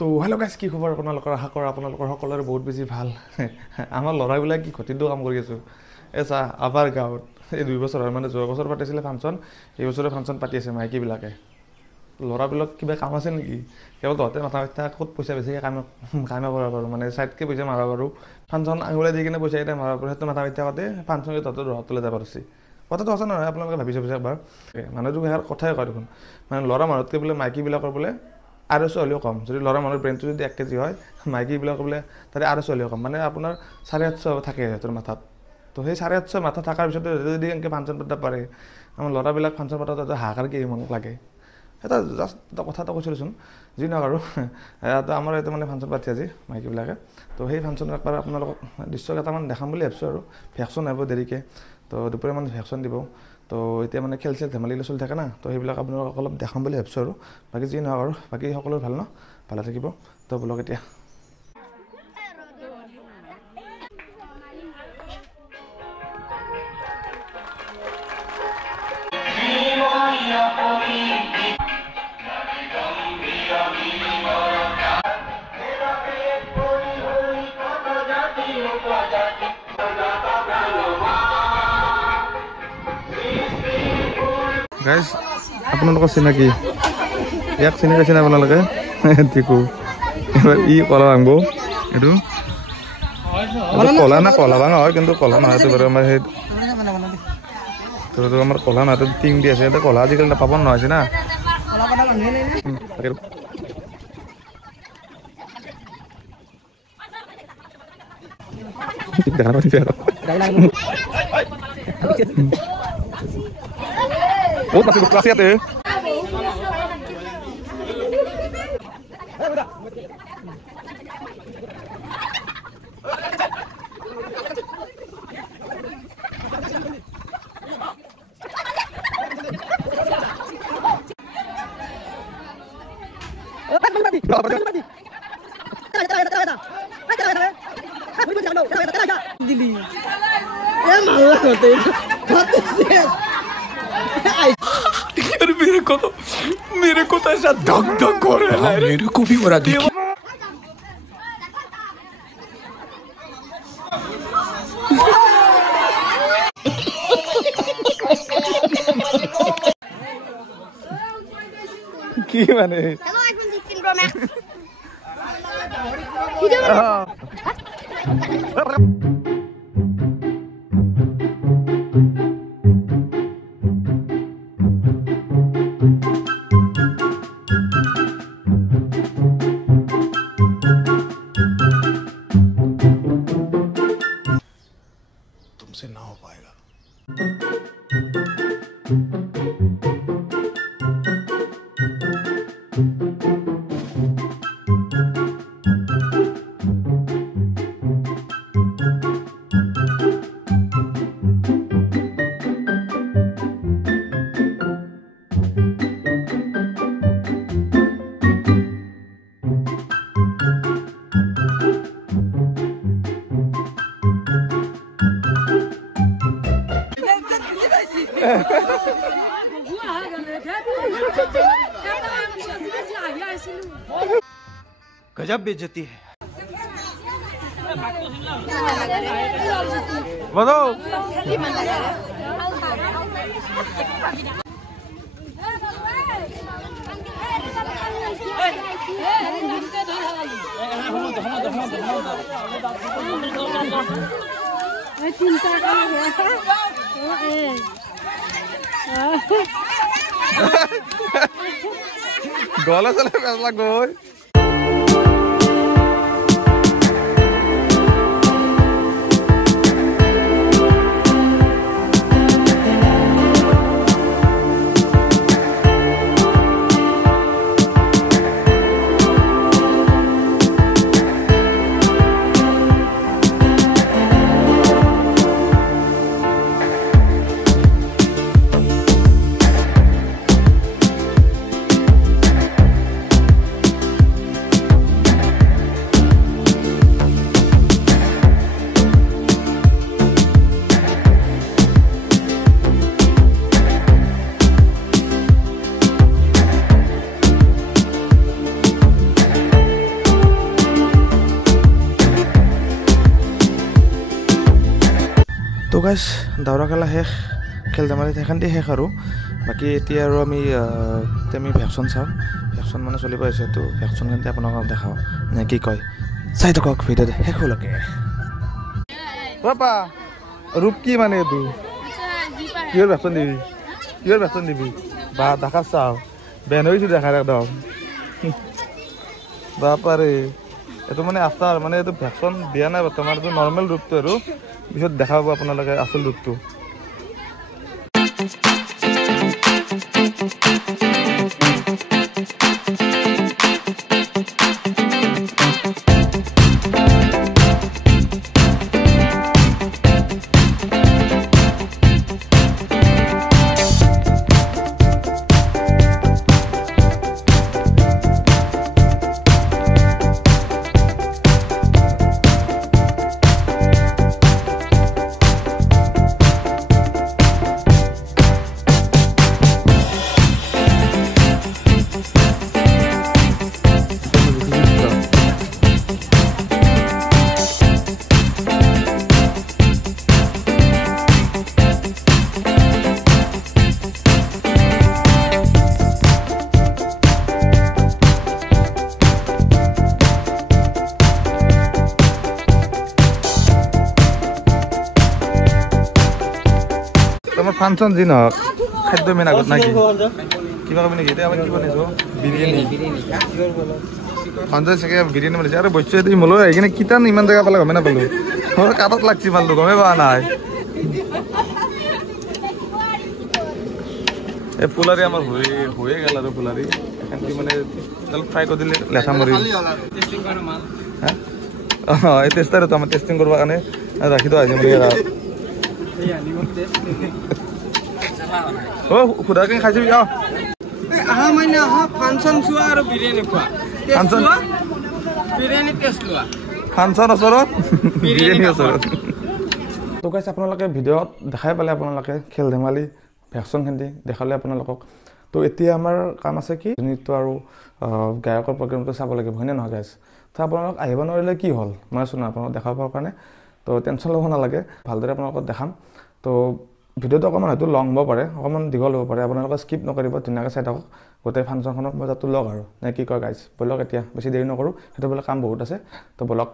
তো hello' guys, কি খবৰ আপোনালোকৰ? আশা কৰোঁ আপোনালোকৰ সকলোৰে বহুত বেছি ভাল। আমাৰ ল'ৰাবিলাক কি ঘটিটো কাম কৰি আছোঁ। চা আমাৰ গাঁৱত এই 2 বছৰ হয়, মানে যোৱা বছৰ পাতিছিলে ফাংচন, এই বছৰে ফাংচন পাতি আছে মাইকীবিলাকে। ল'ৰাবিলাক কিবা কাম আছে নেকি? কেৱল তহঁতে মাথা মাৰি থাক, ক'ত পইচা বেছিকৈ কামে কৰিব পাৰোঁ, মানে চাইডকৈ পইচা মাৰিব পাৰোঁ। ফাংচন আঙুলাই দি কিনে পইচা কেইটা মাৰিব পাৰোঁ, সেইটো মাথা মাৰি থাকোঁতে ফাংচনকে তহঁতৰ ৰহতলৈ যাব ধৰিছে। কথাটো আছে নহয়, আপোনালোকে ভাবি চাবিছে একবাৰ। মানুহটো সেয়াৰ কথাই কয় দেখোন, মানে ল'ৰা মানুহতকৈ বোলে মাইকীবিলাকৰ বোলে আৰু ছোৱালীও কম। যদি ল'ৰা মানুহৰ ব্ৰেইনটো যদি 1 কেজি হয়, মাইকীবিলাকৰ বোলে তাতে আৰু ছোৱালীও কম। মানে আপোনাৰ 850 থাকে সিহঁতৰ মাথাত। তো সেই 850 মাথা থকাৰ পিছতে যদি এনেকৈ ফাংচন পাতিব পাৰে, আমাৰ ল'ৰাবিলাক ফাংচন পাতাতে হাহাকাৰ কি মনত লাগে। এটা জাষ্ট এটা কথা এটা কৈছিলোঁচোন, যি নহওক আৰু তো আমাৰ ইয়াতে মানে ফাংচন পাতি আজি মাইকীবিলাকে। তো সেই ফাংচন একবাৰ আপোনালোকক দৃশ্য কেইটামান দেখাম বুলি ভাবিছোঁ আৰু। ভেকশ্যন আহিব দেৰিকৈ, তো দুপৰীয়া মানে ভেকশ্যন দিব। তো এতিয়া মানে খেল ধেমালিবিলাক চলি থাকে না, তো সেইবিলাক আপোনালোকক অলপ দেখাম বুলি ভাবিছোঁ আৰু। বাকী যি নহওক আৰু, বাকী সকলোৰে ভাল ন, ভালে থাকিব। তো বলক এতিয়া গাইজ, আপোনালোকৰ চিনাকি ইয়াক চিনি পাইছে নে আপোনালোকে? টিকু এবাৰ ই কলা ভাঙব। এইটো কলা না কলা ভাঙা হয়, কিন্তু কলা নহয় বাৰু আমাৰ সেই তো আমাৰ কলা নহয়, টিং দি আছে। এতিয়া কলা আজিকালি নাপাব নহৈছে না। দেখা পাইছে আৰু বহুত মাছ ক্লাছ ইয়াতে। मेरे को तो ऐसा धक धक हो रहा है, मेरे को भी हो रहा देखिए। কি মানে Hello iPhone 16 Pro Max. तुमसे ना हो पाएगा। गजब बेइज्जती है। बताओ গলা চলে পেছলা গৈ তো গাইজ দাউৰা খেলা শেষ খেল ধেমালি সেইখানতে শেষ আৰু বাকী এতিয়া আৰু আমি ভেকশ্যন চাওঁ ভেকশ্যন মানে চলিব আহিছে তো ভেকশ্যনখিনিতে আপোনালোকক দেখাওঁ নে কি কয় চাই থাকক ভিডিঅ'ত শেষলৈকে পাপা ৰূপ কি মানে এইটো কিহৰ ভেকশ্যন দিবি বা দেখা চাওঁ বেন হৈছোঁ দেখাৰ একদম বাপাৰে এইটো মানে আফটাৰ মানে এইটো ভেকশ্যন দিয়া নাই বৰ্তমান এইটো নৰ্মেল ৰূপটো আৰু পিছত দেখা পাব আপোনালোকে আচল ৰূপটো ফাংচন যি নহওক খাদ্য মেইন আগত নাকি কিবা কবি নেকি এতিয়া আমি কি বনাইছো বিৰিয়ানী সঞ্জয় চাগে বিৰিয়ানী বনাইছে আৰু বস্তু এইটো মোলৈ আহি কিনে কিটান ইমান জেগা পালে গমেই নাপালো মোৰ কাটত লাগছি মালটো গমেই পোৱা নাই এই পুলাৰী আমাৰ হৈয়ে গ'ল আৰু পুলাৰী এখানটি মানে অলপ ফ্ৰাই কৰি দিলে লেঠা মৰি অঁ এই টেষ্টাৰটো আমাৰ টেষ্টিং কৰিব কাৰণে ৰাখি থোৱা হৈছে মানে ও খুদাকে খাইছিবি আ আহা মানে আহা ফাংচন চোৱা আৰু বিৰিয়ানী খোৱা ফাংচন বিৰিয়ানী টেষ্ট লোৱা ফাংচন ওচৰত বিৰিয়ানী ওচৰত তো গাইছ আপোনালোকে ভিডিঅ'ত দেখাই পালে আপোনালোকে খেল ধেমালি ভেকশ্যন খেলি দেখালে আপোনালোকক তো এতিয়া আমাৰ কাম আছে কি নৃত্য আৰু গায়কৰ প্ৰগ্ৰামটো চাব লাগিব হয়নে নহয় গাইছ তো আপোনালোক আহিব নোৱাৰিলে কি হ'ল মই শুনা আপোনালোক দেখাবৰ কাৰণে তো টেনশ্যন ল'ব নালাগে ভালদৰে আপোনালোকক দেখাম তো ভিডিঅ'টো অকণমান হয়তো লং হ'ব পাৰে অকণমান দীঘল হ'ব পাৰে আপোনালোকে স্কিপ নকৰিব ধুনীয়াকৈ চাই থাকক গোটেই ফাংচনখনৰ মজাটো লওক আৰু নে কি কয় গাইজ ব'লক এতিয়া বেছি দেৰি নকৰোঁ সেইটো বোলে কাম বহুত আছে তো ব'লক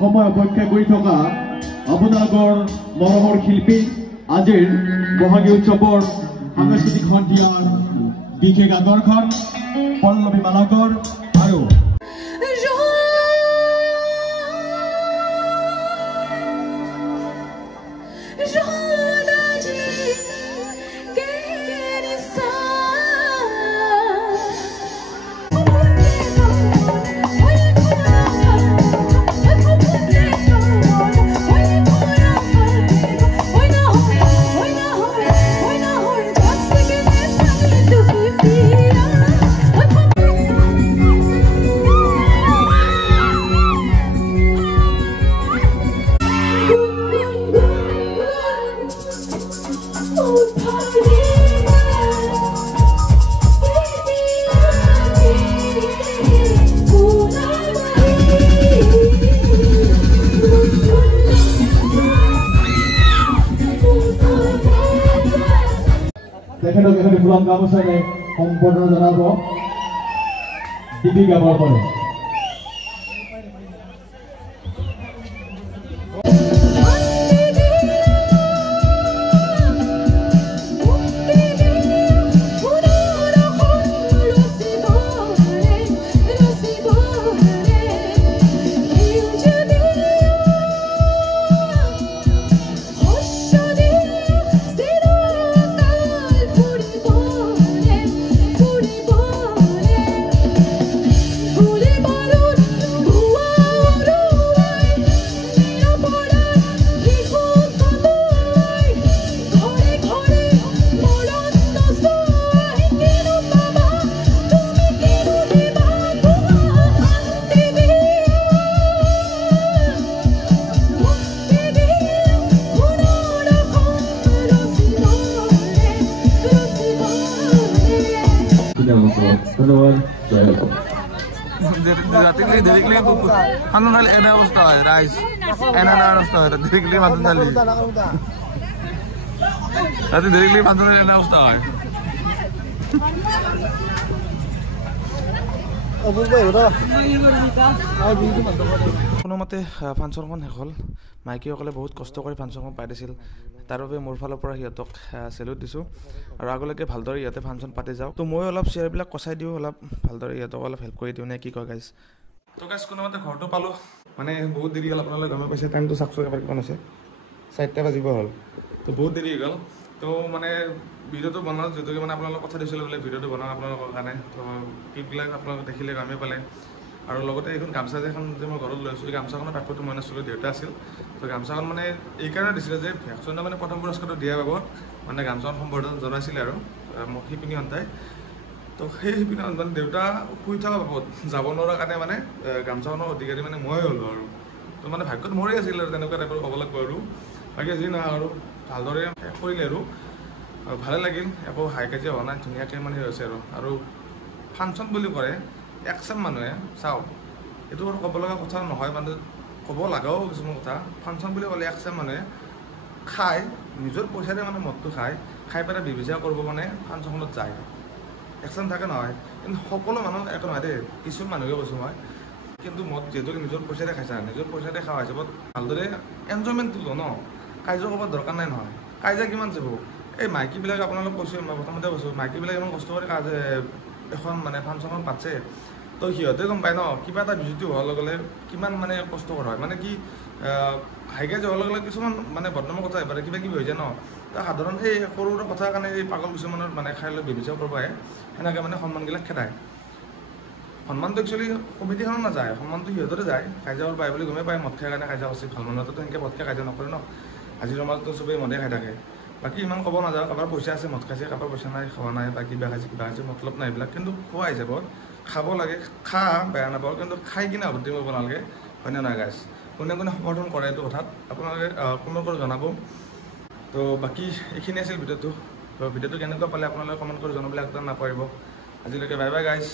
সময় অপেক্ষা কৰি থকা আপোনালোকৰ মৰমৰ শিল্পী আজিৰ বহাগী উৎসৱৰ সাংস্কৃতিক সন্ধিয়াৰ বিশেষ আকৰ্ষণ পল্লৱী মালাকৰ আৰু তেখেতক এখন ফুলাম গামোচাৰে সম্বৰ্ধনা জনাব দীপিকা বৰকৰে ধন্যবাদ directly manunal ena usta rice ena na usta directly manunal ati directly manunal ena usta কোনোমতে ফাংচনখন শেষ হ'ল মাইকীসকলে বহুত কষ্ট কৰি ফাংচনখন পাই দিছিল তাৰ বাবে মোৰ ফালৰ পৰা সিহঁতক চেলুট দিছোঁ আৰু আগলৈকে ভালদৰে ইয়াতে ফাংচন পাতি যাওঁ তো মই অলপ শ্বেয়াৰবিলাক কচাই দিওঁ অলপ ভালদৰে ইহঁতক অলপ হেল্প কৰি দিওঁ নে কি কয় গাইজ তো গাইজ কোনোমতে ঘৰটো পালোঁ মানে বহুত দেৰি হ'ল আপোনালোকে গমে পাইছে টাইমটো চাওকচোন এবাৰ কিমান আছে 4টা বাজিব হ'ল তো বহুত দেৰি হৈ গ'ল তো মানে ভিডিঅ'টো বনাওঁ যিহেতুকে মানে আপোনালোকক কথা দিছিলোঁ বোলে ভিডিঅ'টো বনাওঁ আপোনালোকৰ কাৰণে তো ক্লিপবিলাক আপোনালোকে দেখিলে গমেই পালে আৰু লগতে এইখন গামোচা যেখন যে মই ঘৰত লৈ আছোঁ এই গামোচাখনৰ প্ৰাপ্যটো মই নাছিলোঁ দেউতা আছিল তো গামোচাখন মানে এইকাৰণে দিছিলে যে ভেকচনে মানে প্ৰথম পুৰস্কাৰটো দিয়াৰ বাবদ মানে গামোচাখন সম্বৰ্ধনা জনাইছিলে আৰু মোক শিপিনী সন্তাই তো সেই শিপিনী সন্তান দেউতা শুই থকা বাবদ যাব নোৱাৰাৰ কাৰণে মানে গামোচাখনৰ অধিকাৰী মানে ময়ে হ'লোঁ আৰু তো মানে ভাগ্যত মৰি আছিল আৰু তেনেকুৱা টাইপৰ ক'ব লাগিব আৰু বাকী যি নহয় আৰু ভালদৰে কৰিলে আৰু ভালে লাগিল একো হাই কাজিয়া হোৱা নাই ধুনীয়াকৈ মানে হৈছে আৰু ফাংচন বুলি কৰে একচাম মানুহে চাওক এইটো আৰু ক'ব লগা কথা নহয় মানে ক'ব লগাও কিছুমান কথা ফাংচন বুলি ক'লে একচাম মানুহে খায় নিজৰ পইচাৰে মানে মদটো খাই পেলাই বিবেচনা কৰিব মানে ফাংচনখনত যায় একচাম থাকে নহয় কিন্তু সকলো মানুহ একো নহয় দেই কিছুমান মানুহে কৈছোঁ মই কিন্তু মদ যিহেতুকে নিজৰ পইচাৰে খাইছা নিজৰ পইচাৰে খোৱা হিচাপত ভালদৰে এনজয়মেণ্টটো ল ন কাজিয়া ক'ব দৰকাৰ নাই নহয় কাজিয়া কিমান যাব এই মাইকীবিলাক আপোনালোক কৈছোঁ মই প্ৰথমতে কৈছোঁ মাইকীবিলাক ইমান কষ্ট কৰি এখন মানে ফাংচনখন পাতিছে তো সিহঁতে গম পায় ন কিবা এটা বিজুতি হোৱাৰ লগে লগে কিমান মানে কষ্টকৰ হয় মানে কি হাইকে যোৱাৰ লগে লগে কিছুমান মানে বদনামৰ কথা আহিব কিবা কিবি হৈ যায় ন তো সাধাৰণ এই সৰু সৰু কথাৰ কাৰণে এই পাগল কিছুমানৰ মানে খাই লৈ বিবেচনা কৰিব আহে সেনেকৈ মানে সন্মানবিলাক খেদায় সন্মানটো একচুৱেলি কমিটিখনত নাযায় সন্মানটো সিহঁতৰে যায় কাজিয়া পায় বুলি গমেই পায় মদ খাই কাৰণে কাজিয়া কৰিছে ভাল মানুহতো তেনেকৈ মদ খাই কাজিয়া নকৰে ন আজিৰ সমাজতো চবেই মদে খাই থাকে বাকী ইমান ক'ব নাযাওঁ কাৰোবাৰ পইচা আছে মদ খাইছে কাৰোবাৰ পইচা নাই খোৱা নাই বা কিবা খাইছে মতলব নাই এইবিলাক কিন্তু খোৱা হিচাপত খাব লাগে খা বেয়া নাপাওঁ কিন্তু খাই কিনে আপত্তি কৰিব নালাগে হয়নে নহয় গাইজ কোনে কোনে সমৰ্থন কৰে এইটো কথাত আপোনালোকে কমেণ্ট কৰি জনাব তো বাকী এইখিনি আছিল ভিডিঅ'টো তো ভিডিঅ'টো কেনেকুৱা পালে আপোনালোকে কমেণ্ট কৰি জনাবলৈ একদম নাপাহৰিব আজিলৈকে বাই বাই গাইজ